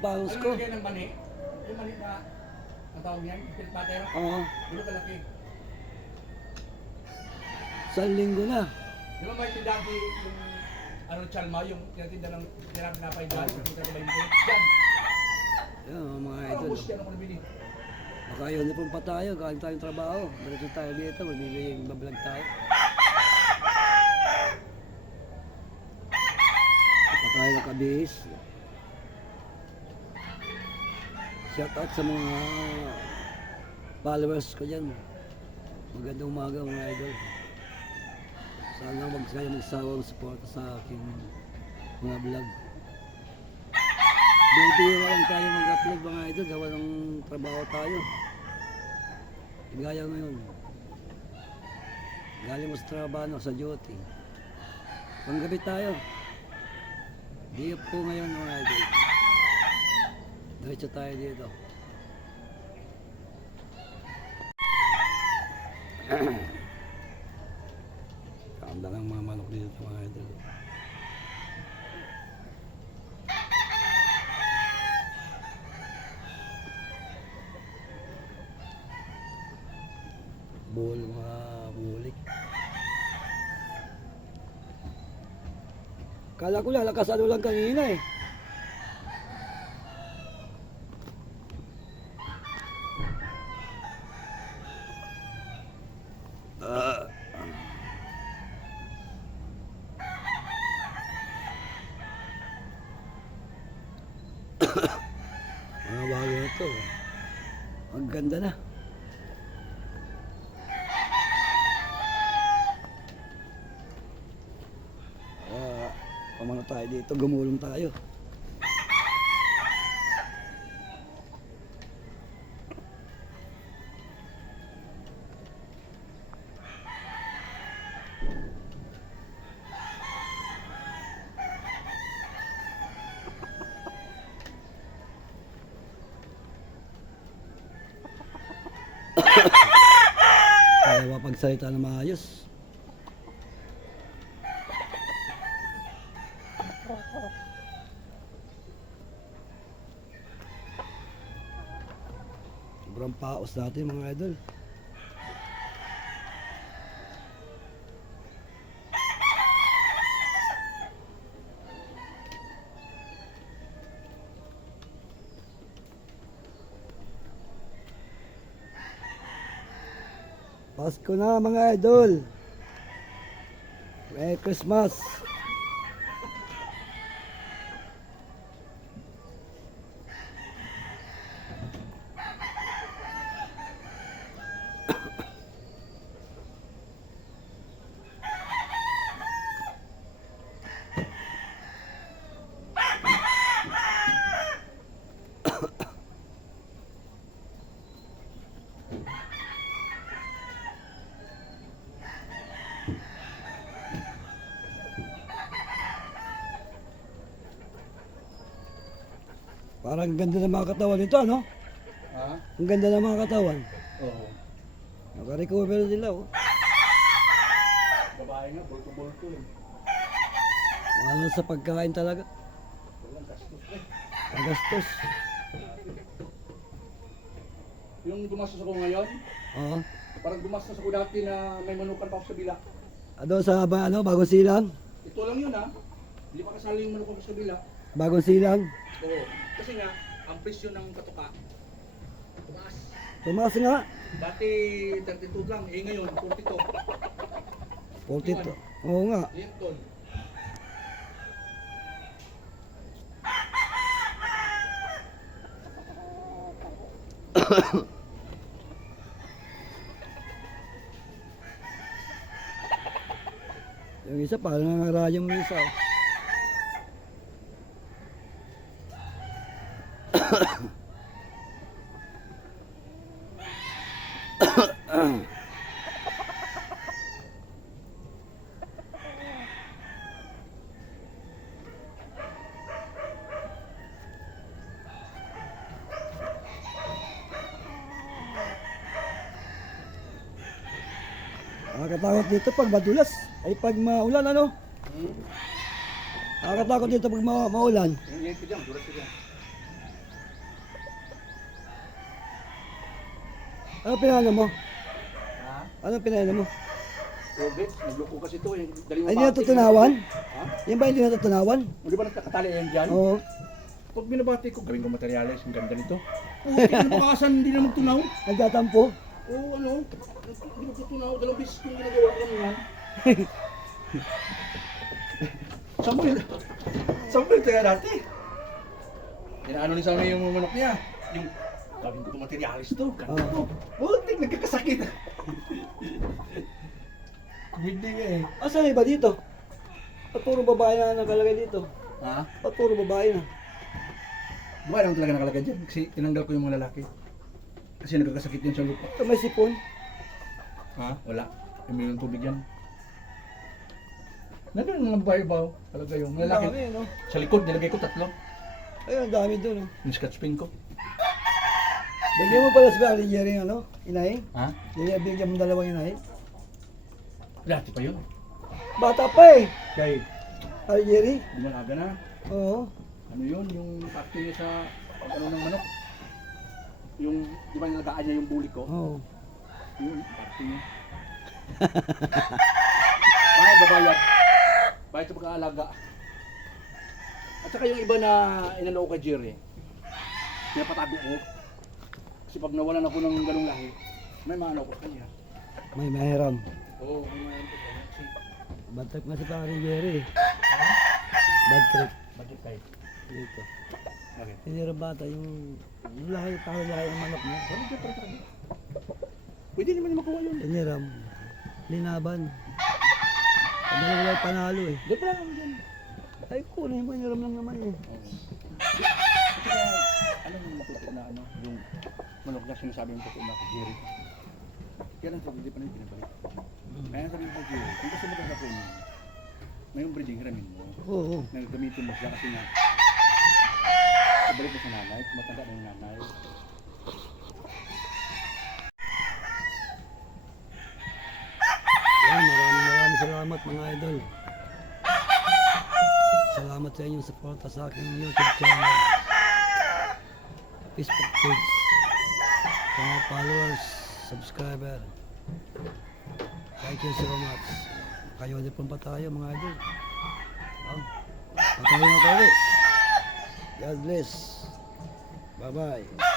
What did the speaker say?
panos Ano ko. lagay ng mani? Yung mani na ang tawag niyan, peanut butter. Oo. Ano kalaki? Isang linggo na. Di ba may tindahan yung ano chalma, yung tinatinda ng tinapay na pay dahil yung tinapay na yan. Yan mga Ano idol. bus yan ako nabili? Baka uniform pa tayo, galing tayong trabaho. Diretso tayo dito, magbibigay bablog tayo. Pa tayo nakabihis. Shout out sa mga followers ko dyan. Magandang umaga mga idol. Sana wag kayo magsawang suporta sa aking mga vlog. Bibira lang tayo mag-upload mga idol, gawa ng trabaho tayo. Gaya ngayon. Galing mo sa trabaho, sa duty. Panggabi tayo. Di po ngayon mga idol. Diretso tayo dito. Kaanda ng mga manok dito mga idol. Buhol mga bulik. Kala ko lalakas ano lang kanina eh. Mga bago na ito. Ang ganda na. Pamano tayo dito, gumulong tayo. Kaya mapagsalita na maayos. Sobrang paos natin mga idol. Pasko na mga idol. Merry Christmas. Parang ganda ng mga katawan nito, ano? Ha? Ang ganda ng mga katawan. Oo. Naka-recover nila, oh. Babae nga, bulto-bulto eh. Ano sa pagkain talaga. Walang gastos eh. Magastos. Yung gumastos ako ngayon, Oo. parang gumastos ako dati na may manukan pa ako sa bila. Doon sa bagong silang? Ito lang yun ha. Hindi pa kasali yung manukan ko sa bila. Bagong silang? Oo. Kasi nga, ang presyo ng katuka, tumaas. Tumaas nga. Dati 32 lang, eh ngayon 42. 42. Oo nga. Linton. Yung isa parang nangarayang yung isa. Nakakatakot dito pag madulas. Ay pag maulan ano? Nakakatakot dito pag maulan. Yung ko dyan, duras ko dyan. Ano pinano mo? Ha? Ano pinano mo? Robert, nagloko kasi ito eh. Dali mo Ay, hindi natutunawan? Ha? Yan ba hindi natutunawan? Hindi ba nagkakatali yan dyan? Oo. Pag binabati ko, gawin ko materials, ang ganda nito. Puti na bakasan, hindi na magtunaw. Nagtatampo? Oo, ano? Hindi magtutunaw, dalawang beses kong ginagawa ko yan. Sampul tayo dati. Inaano ni Sammy yung manok niya. Yung gawin ko itong materials to. Ganda to. Putik, nagkakasakit. Hindi nga eh. Asan iba dito? Ba't puro babae na nakalagay dito? Ha? Ba't puro babae na? Buhay naman talaga nakalagay dyan kasi tinanggal ko yung mga lalaki. Kasi nagkakasakit yan sa lupa. Ito may sipon. Ha? Wala. Yung tubig yan. Nandun yung mga babae ba? Talaga yung mga lalaki. Dami, no? Sa likod, nilagay ko 3. Ayun, ang dami doon. Oh. Yung scotch pin ko. Bigyan mo pala si Barry Jerry, ano? Inahin? Ha? Bigyan mo dalawang inahin? Dati pa yun. Bata pa eh. Kay, Barry Jerry? binalaga na. Oo. Ano yun? Yung acting niya sa ano ng manok. Yung, di ba nilagaan niya yung bulik ko? Oo. Yun, acting niya. Bakit babayad? Bayad sa pag-aalaga. At saka yung iba na inano ko kay Jerry, pinapatago ko. Kasi pag nawalan ako ng ganung lahi, may maano ko kanya. May mahiram. Oo, may maano ko kanya. Kasi, Bad trip nga si Barry Jerry. ha? Bad trip. Bakit kayo? Dito. Bakit? Hindi rin bata yung lahi, tao lahi ang manok mo. Parang siya parang sabi. Pwede naman makuha yun. Iniram. Linaban. Pag wala panalo eh. Di ba lang dyan? Ay kunin mo, iniram lang naman eh. At saka, alam mo matuto na ano, yung manok na sinasabi mo totoo na kay Jerry. Kaya lang sabi, hindi pa rin pinabalik. Kaya sabi ko kay Jerry, kung gusto mo ka kunin, may yung breeding ramin mo. Oo. Nagagamitin mo siya kasi nga, ibalik mo sa nanay, matanda na yung nanay. Yan, maraming salamat mga idol. Salamat sa inyong suporta sa aking YouTube channel. Facebook page. Sa mga followers, subscriber. Thank you so much. Kayo din pa tayo mga idol. Patayo na tayo. God bless. Bye bye.